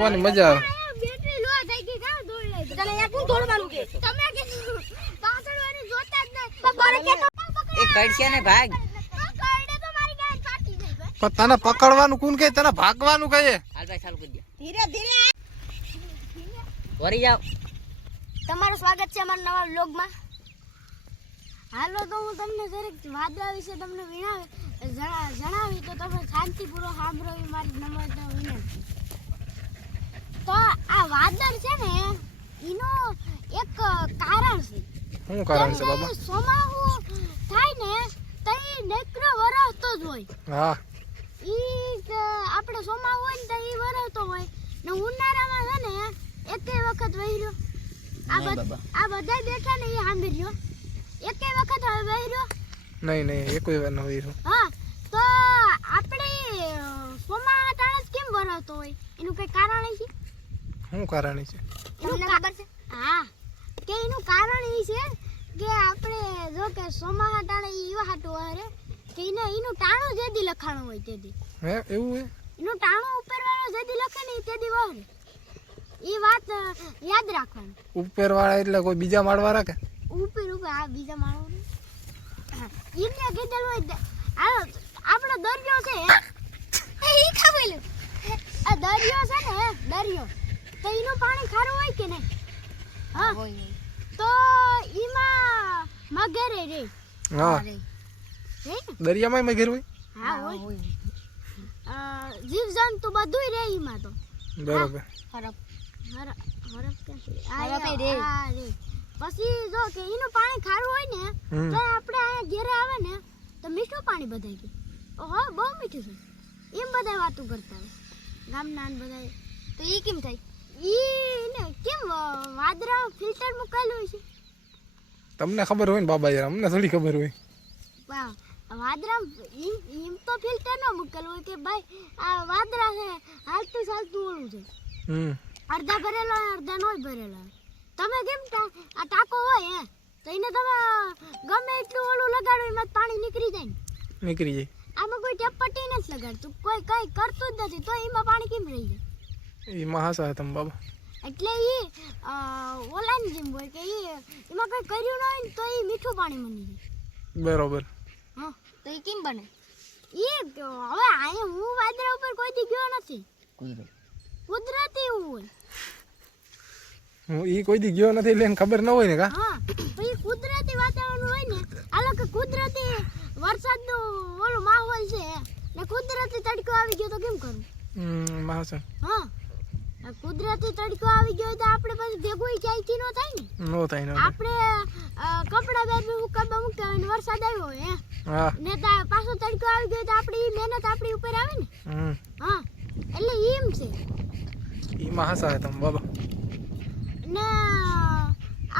જોવાની મજા આવે. બેટરી લો થઈ ગઈ કા દોડ લે તને યાર કોણ દોડવાનું કે તમે કે પાછળ વાળી જોતા જ નહીં બરે કે એ કડશે ને ભાગ કરડે તો મારી ગાય કાટી દે ભાઈ પણ તને પકડવાનું કોણ કહે, તને ભાગવાનું કહે? હાલ ભાઈ ચાલુ કરી દે. ધીરે ધીરે વરી જાવ. તમારું સ્વાગત છે અમારા નવા વ્લોગમાં. હાલો તો હું તમને દરેક વાદળા વિશે તમને જણાવી તો તમે શાંતિપૂર્વક સાંભળો એ મારી નમ્ર વિનંતી. તો આ વાદળ છે ને એનો એક કારણ છે. શું કારણ છે બાબા? સોમાહુ થાય ને તો એ નેકરો વરસતો જ હોય. હા ઈ આપણે સોમાહુ હોય ને તો ઈ વરસતો હોય ને ઉનાળામાં છે ને એકે વખત વહી આ બધા બેઠા ને એ સાંભળ્યો એકે વખત વહી નહીં એક વાર ન હોય. હા તો આપણે સોમા ટાણસ કેમ વરસતો હોય એનું કઈ કારણ છે? શું કારણ છે? તમને ખબર છે? હા કે એનું કારણ એ છે કે આપણે જો કે સોમા ટાણે ઈવા હાટું હરે કે એનું ટાણું જેદી લખાણું હોય તેદી. હે એવું હોય? એનું ટાણું ઉપર વાળો જેદી લખે ને તેદી વહરે. એ વાત યાદ રાખવાની. ઉપર વાળા એટલે કોઈ બીજા માળ વાળા કે? ઉપર આ બીજા માળો એમને કીધેલું હોય આપણો દરિયો છે ઈ ખાવેલું આ દરિયો છે ને દરિયો તો એનું પાણી ખારું હોય કે નહીં? હા તો એમાં મગરે રે. હા રે દરિયામાં મગર હોય? હા હોય. જીવ જંતુ બધું રે એમાં તો. બરોબર. હરપ કે રે. પછી જો કે એનું પાણી ખારું હોય ને તો આપણે અહીંયા ઘરે આવે ને તો મીઠું પાણી બધાય કે ઓહો બહુ મીઠું છે એમ બધા વાતો કરતા હોય ગામના ને બધા. તો ઈ કેમ થાય? ઈ ને કેમ વાદરા ફિલ્ટર મુકાયેલું છે? તમને ખબર હોય ને બાબા યાર, અમને થોડી ખબર હોય. વાહ વાદરા એમ તો ફિલ્ટર ન મુકેલું હોય કે ભાઈ આ વાદરા છે હાલતું ચાલતું ઓળું છે. અડધા ભરેલા હોય અડધા નોય ભરેલા હોય. તમે કેમ આ ટાંકો હોય હે તો એને તમે ગમે એટલું ઓલું લગાડો એમાં પાણી નીકળી જાય ને. નીકળી જાય. આમાં કોઈ ટેપપટ્ટી નથી લગાડતું, કોઈ કઈ કરતું જ નથી તો એમાં પાણી કેમ રહી જાય? એમાં હાસા તમે બાબા. એટલે ઈ ઓલાની જેમ હોય કે એમાં કઈ કર્યું ન હોય ને તો એ મીઠું પાણી બની જાય. બરોબર. હા તો એ કેમ બને? એ હવે અહીંયા હું વાદળા ઉપર કોઈ દી ગયો નથી. કુદરતી એવું હોય. હું ઈ કોઈ દી ગયો નથી એટલે એને ખબર ન હોય ને કા? હા તો એ કુદરતી વાતાવરણ હોય ને આ કે કુદરતી વરસાદનો ઓલો માહોલ છે ને કુદરતી તડકો આવી ગયો તો કેમ કરું? મહાસન. હા કુદરતી તડકો આવી ગયો તો આપણે પછી ભેગું ક્યાંયથી ન થાય ને. નો થાય. આપણે કપડા બે હુકાબા મૂક્યા અને વરસાદ આવ્યો હે હા ને પાછો તડકો આવી ગયો તો આપણી મહેનત આપણી ઉપર આવે ને. હા એટલે એમ છે. એમાં હાસા તમે બાબા. ને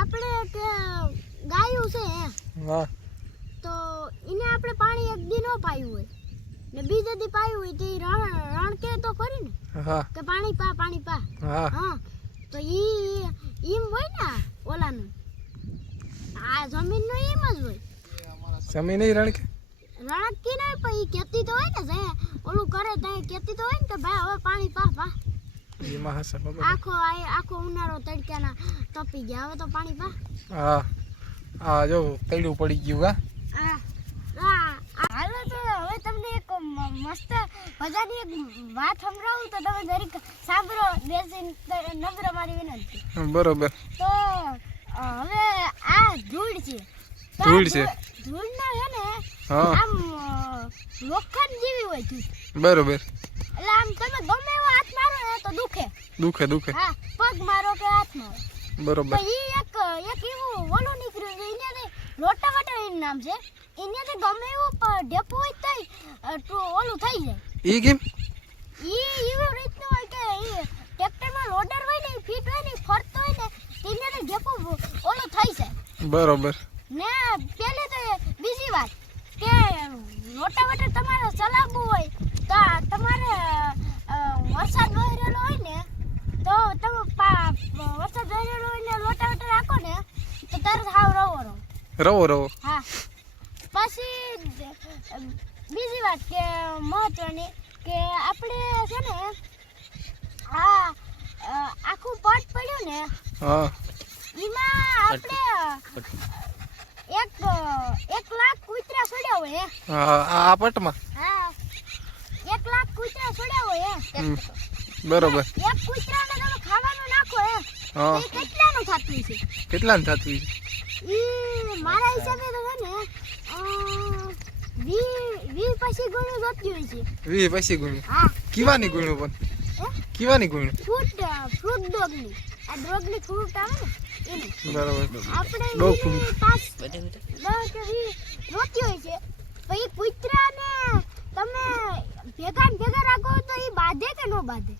આપણે કે ગાયું છે હા તો એને આપણે પાણી એક દી નો પાયું હોય ને બીજે દી પાયું હોય તો રણ કે તો કરી ને હા કે પાણી પા. હા હા તો ઈ એમ હોય ને ઓલાનું આ જમીનનું એમ જ હોય. જમીન નહીં રણ કે રણકી નહીં પણ ઈ ખેતી તો હોય ને જે ઓલું કરે ત્યાં ખેતી તો હોય ને કે ભાઈ હવે પાણી પા. એમાં હાસા બાબા. આખો ઉનાળો તડક્યાના તપી ગયા હવે તો પાણી પા. હા હા જો તૈડું પડી ગયું કા. હાલો તો હવે તમને એક મસ્ત મજાની એક વાત સંભળાવું તો તમે દરેક સાંભળો બેસીને નમ્ર મારી વિનંતી. બરોબર. તો હવે આ ધૂળ છે. ધૂળ ના છે ને આમ લોખંડ જેવી હોય ધૂળ. બરોબર. એટલે આમ તમે ગમે એવો હાથ મારો ને તો દુખે. હા પગ મારો કે હાથ મારો. બરોબર. તો ઈ એક એવું ઓલું નીકળ્યું છે એને રોટાવેટર એનું નામ છે. એને ગમે એવું ઢેપું હોય તો ઓલું થઈ જાય. ઈ કેમ? ઈ એવી રીતનું હોય કે ટ્રેક્ટરમાં લોડર હોય ને ફીટ હોય ને ફરતો હોય ને એને ઢેપું ઓલું થઈ જાય. બરોબર. ને પેલે તો બીજી વાત કે રોટાવેટર તમારે ચલાવવું હોય તો તમારે વરસાદ વહેરેલો હોય ને તો તમે વરસાદ વહેરેલો હોય ને રોટાવેટર રાખો ને તો તરત હાવ રવો. હા પછી બીજી વાત કે મહત્વની કે આપણે છે ને આ હતું ને હા એમાં આપણે એક લાખ કૂતરા છોડ્યા હોય હા આ પટમાં હા 1 લાખ કૂતરા છોડ્યા હોય બરોબર એક કૂતરાને તમે ખાવાનું નાખો હા એ કેટલાનું થતું છે કેટલાનું થતું છે ઈ મારા હિસાબે તો છે ને 20 પછી ગુણું થતું હોય છે 20 પછી ગુણ્યું હા કીવાની ગુણ્યું પણ કીવાની ગુણ્યું ફ્રૂટ ડોગની આ ડોગની ફ્રૂટ આવે ને એની બરોબર આપણે ડોગ ઈ fruit. પાસ બધે બધે. રોતી હોય છે પછી કૂતરાને તમે ભેગા ને ભેગા રાખો તો ઈ બાંધે કે ન બાંધે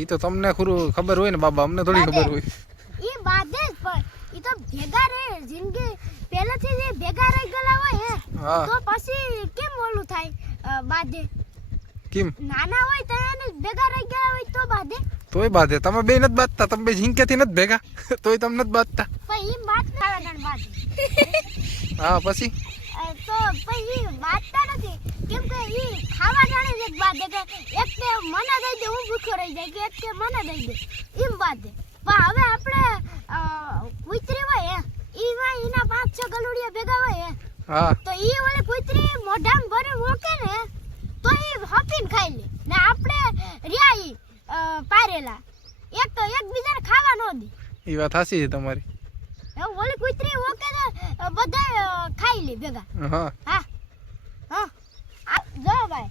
એ તો તમને ખબર હોય ને બાબા અમને થોડી ખબર હોય ઈ બાંધે જ પણ ઈ તો ભેગા રહે જિંદગી પહેલેથી જે ભેગા રહી ગયેલા હોય હા તો પછી કેમ ઓલું થાય બાંધે કેમ નાના હોય તો એને ભેગા રહી ગયા હોય તો બાંધે તોય બાંધે તમે બે નથી બાંધતા તમે બે ઝીંકેથી નથી ભેગા તોય તમે નથી બાંધતા પણ ઈ બાત ના બાંધે હા પછી તો પછી ઈ બાંધતા નથી કેમ કે ઈ ખાવા જાણે છે બાંધે કે એક તે મને દઈ દે હું ભૂખ્યો રહી જાય કે એક તે મને દઈ દે એમ બાંધે પણ હવે આપણે કૂતરી હોય ઈમાં એના 5-6 ગલુડિયા ભેગા હોય હા તો ઈ ઓલી કૂતરી મોઢામાં ભરે મૂકે ને તો ઈ હપીને ખાઈ લે ને આપણે રહ્યા ઈ પારેલા એકબીજાને ખાવા ન દે એ વાત સાચી છે તમારી હવે ઓલી કૂતરી ઓકે તો બધા ખાઈ લે ભેગા હા હા હા જો ભાઈ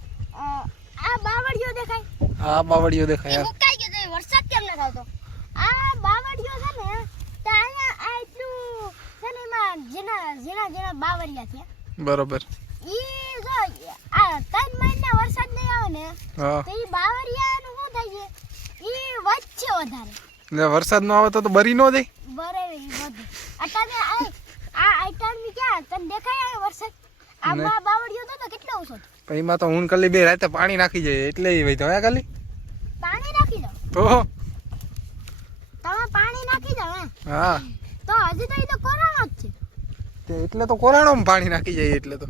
આ બાવળિયો દેખાય આ બાવળીઓ દેખાય એ મુકાઈ ગયો તો વરસાદ કેમ ન થતો આ બાવળિયો છે ને તો અહીંયા આ એટલું છે ને એમાં જેના બાવળિયા છે બરોબર ઈ જો આ 3 મહિના વરસાદ નહીં આવે ને હા તો ઈ બાવળિયાનું શું થાય છે ઈ વધશે વધારે ને વરસાદ નો આવે તો બરી નો જાય બરે ઈ વધે અટાણે આ આઈટમ ક્યાં તને દેખાય આ વરસાદ આ નહીં. બાવળિયો તો કેટલો ઓછો હતો. પણ એમાં તો હું કલી બે રાતે પાણી નાખી જાય એટલે એ વહી તો હે કલી પાણી નાખી દો તો તમે પાણી નાખી દો હા તો હજી તો ઈ તો કોરોના જ છે તે એટલે તો કોરાણોમાં પાણી નાખી જાય એટલે તો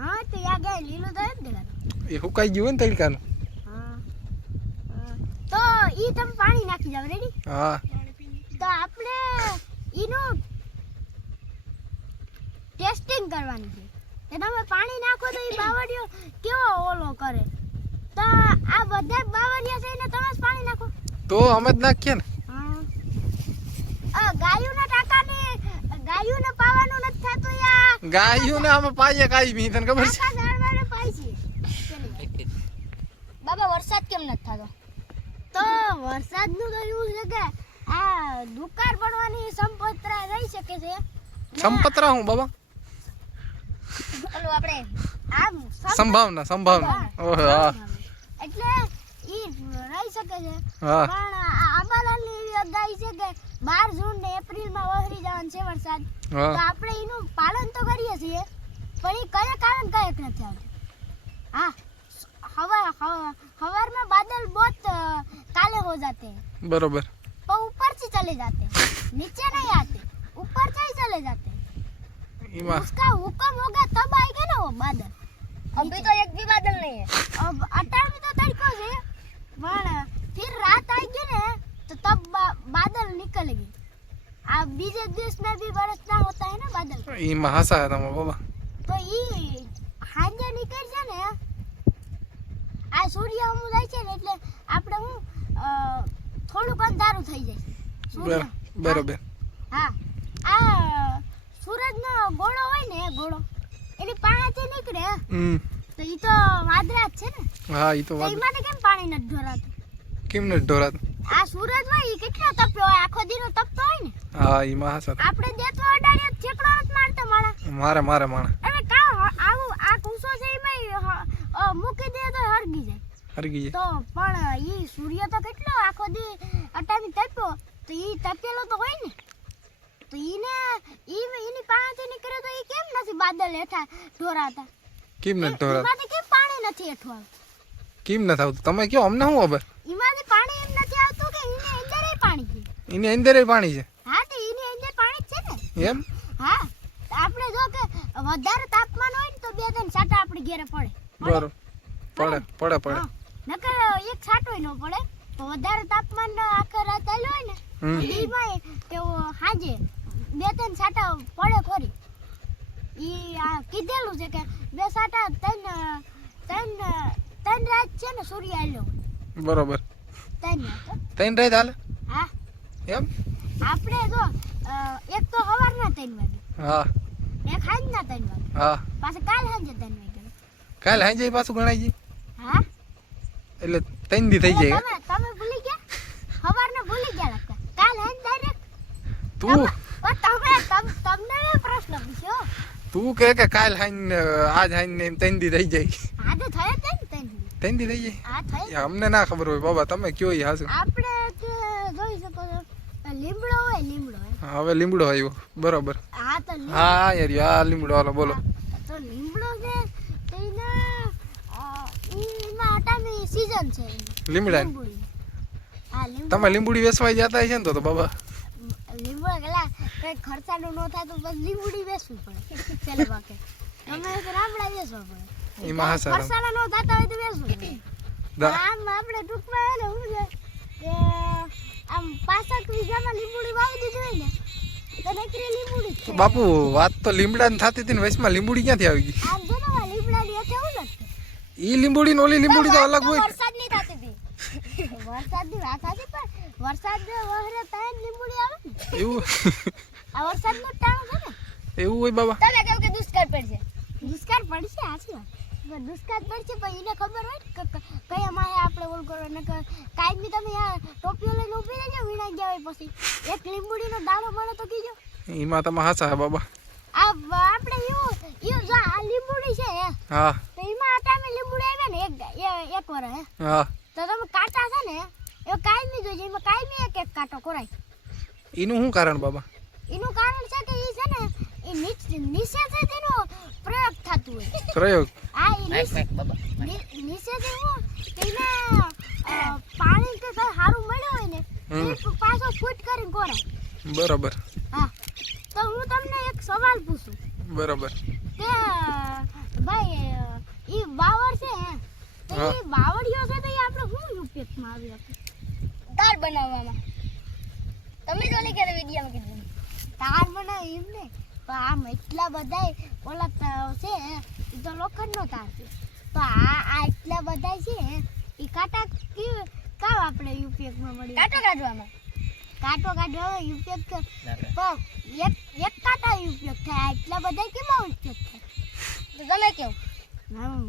હા તો યા ગયા લીલું તો એમ દેખાતું એ સુકાઈ ગયું હોય ને તડકાનું હા તો ઈ તમે પાણી નાખી જાવ રેડી હા તો આપણે ઈનું ટેસ્ટિંગ કરવાનું છે કે તમે પાણી નાખો તો ઈ બાવળિયો કેવો ઓલો કરે તો આ બધા બાવળિયા છે ને તમે જ પાણી નાખો તો અમે જ નાખીએ ને ગાયુના ટાકાને ગાયુને પાવાનું નથી થતું યા ગાયું ને અમે પાઈએ કાઈ બી તને ખબર છે આખા ઝાડવાને પાઈ છે બાબા વરસાદ કેમ નથી થતો તો વરસાદનું તો એવું છે કે આ દુકાળ પડવાની સંપત્રા રહી શકે છે સંપત્રા હું બાબા ઓલું આપણે આમ સંભાવના ઓહો હા એટલે ઈ રહી શકે છે હા પણ આ આંબાલાલની એવી આગાહી છે કે 12 જૂન ને એપ્રિલમાં વહરી જવાનું છે વરસાદ તો હા આપણે એનું પાલન તો કરીએ છીએ પણ એ કયા કારણ કયા નથી આવતું हाँ हवा में बादल बहुत काले हो जाते हैं बरोबर तो ऊपर से चले जाते हैं नीचे नहीं आते ऊपर से ही चले जाते हैं ईमा उसका हुक्म होगा तब आएगा ना वो बादल अभी तो एक भी बादल नहीं है अब 18 तो तड़को है पर फिर रात आएगी ना तो तब बादल निकलेगी अब बीजे देश में भी बरसना होता है ना बादल ईमा हसा था बाबा तो ये हांजे નીકળ છે ને આ સૂર્ય હમું જાય છે ને એટલે આપણે હું થોડુંક અંધારું થઈ જાય છે સૂર્ય બરોબર હા આ સૂરજનો ગોળો હોય ને ગોળો એની પાણીથી નીકળે તો ઈ તો વાદળા જ છે ને હા ઈ તો તો વાત એમાંથી કેમ પાણી નથી ઢોરાતું કેમ ન ઢોરાત આ સૂરજ હોય ઈ કેટલો તપ્યો હોય આખો દીનો તપતો હોય ને હા ઈમાં હસા આપણે દેતો અડાડ્યો ઠેકડો નથી મારતો માણા મારે માણે અરે કા આવું આ કુસો છે એમાં મૂકી દે તો હરગી જાય હરગી તો પણ ઈ સૂર્ય તો કેટલો આખો દી અટામી તપ્યો તો ઈ તપેલો તો હોય ને તો એની પાણીથી નીકળે તો ઈ કેમ નથી બાદલ હેઠા ઢોરાતા કેમ ન ઢોરાત એમાંથી કેમ પાણી નથી હેઠું આવતું કેમ ન થાતું તમે કયો અમને શું ખબર એમાંથી પાણી એમ નથી આવતું કે એને અંદરે પાણી છે એની અંદર પાણી છે હા તો એની અંદર પાણી જ છે ને એમ હા આપણે જો કે વધારે તાપમાન હોય ને તો 2-3 છાંટા આપણી ઘેરે પડે બરોબર પડે હા. નકર એક છાંટો ન પડે તો વધારે તાપમાન આખા રાત આલ્યો હોય ને દીમાં કેવો હાજે બે ત્રણ સાટા પડે ખોરી ઈ આ કીધેલું છે કે બે સાટા ત્રણ રાત છે ને સૂર્ય આલ્યો બરોબર ત્રણ રાત ત્રણ રાત હાલે હા એમ આપણે જો એક તો સવારના 3 વાગે હા એક સાંજના 3 વાગે હા પાછા કાલ સાંજે 3 વાગે કાલ હાંજે પાછું ગણાય છે હા એટલે 3 દી થઈ જાય તમે ભૂલી ગયા સવારના ભૂલી ગયા લાગતા કાલ સાંજ ડાયરેક્ટ તું તમને પ્રશ્ન પૂછ્યો તું કે કાલ હાંજ આજ હાંજ ને 3 દી થઈ જાય આજે થયા તે ને 3 દી થઈ જાય આ થઈ અમને ના ખબર હોય બાબા તમે કયો ઈ હાસુ આપણે કે જોઈ શકો છો લીમડો હોય હા હવે લીમડો આવ્યો બરોબર હા તો હા યાર આ લીમડો હાલો બોલો તો લીમડો છે તેના એમાં અટાની સીઝન છે લીમડા હા લીમડો તમે લીંબુડી વેચવા જતા છે ને તો બાબા લીમડો ગલા કઈ ખર્ચાનું ન થાય તો બસ લીમડી વેચવું પડે પેલે વાકે અમે તો રામડા વેચવા પડે એમાં હાસા ખર્ચાના ન થતા હોય તો વેચવું પડે આમ આપણે ટૂંકમાં એને શું છે કે આમ 65 વીઘામાં લીંબુડી વાવી દીધી હોય ને તો નકરી લીંબુડી જ છે. બાપુ વાત તો લીમડા ની થતી હતી ને વચમાં લીંબુડી ક્યાંથી આવી ગઈ આમ જો ને લીમડાની એટલે એવું નથી ઈ લીંબુડી ને ઓલી લીંબુડી તો અલગ હોય વરસાદની થતી હતી વરસાદની વાત હતી પણ વરસાદ વહરે તાય લીંબુડી આવે ને એવું આ વરસાદનું ટાણું છે ને એવું હોય બાબા તમે કહો કે દુષ્કાળ પડશે દુષ્કાળ પડશે સાચી વાત પણ દુષ્કાળ પડશે પણ એને ખબર હોય કે કયા માએ આપણે ઓલ કરો ને કાયમી તમે આ ટોપીઓ લઈને ઊભી રહેજો વીણા ગયા હોય પછી એક લીંબુડીનો દાણો મળે તો કીજો એમાં તમે હાસા બાબા આ આપણે એવું જો આ લીંબુડી છે હા તો એમાં આટામે લીંબુડી આવે ને એક વાર હા તો તમે કાંટા છે ને એ કાયમી જોઈજો એમાં કાયમી એક કાંટો કોરાય એનું શું કારણ બાબા એનું કારણ છે કે એ છે ને એ નીચે છે તેનો પ્રયોગ થતું હોય પ્રયોગ આ એ ભાઈ બાબા નીચે જે હું તેના પાણી કે કઈ સારું મળ્યું હોય ને એ પાછો ફૂટ કરીને કોરાય બરોબર હા તો હું તમને એક સવાલ પૂછું બરોબર કે ભાઈ ઈ બાવળ છે તો ઈ બાવળિયો છે તો ઈ આપણે શું ઉપયોગમાં આવી શકે તાર બનાવવામાં તમે જ ઓલી કરે વિડિયામાં કીધું તાર બનાવી એમ ને તો આમ એટલા બધાય ઓલા છે ઈ તો લોખંડનો તાર છે તો આ એટલા બધા છે ઈ કાંટા કાવ આપણે ઉપયોગમાં મળી કાંટો કાઢવામાં કાંટો કાઢવા ઉપયોગ તો એક કાંટા ઉપયોગ થાય એટલા બધા કેમાં ઉપયોગ થાય તો તમે કેવું